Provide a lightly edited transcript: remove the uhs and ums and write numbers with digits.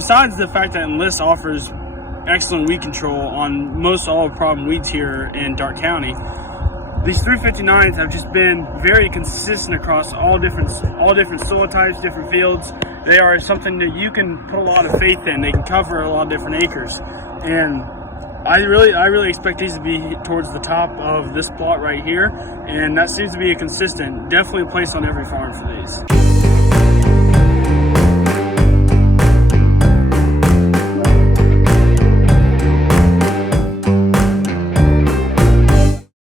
besides the fact that Enlist offers excellent weed control on most all of problem weeds here in Darke County, these 359s have just been very consistent across all different soil types, different fields. They are something that you can put a lot of faith in. They can cover a lot of different acres, and I really expect these to be towards the top of this plot right here, and that seems to be a consistent, definitely a place on every farm for these.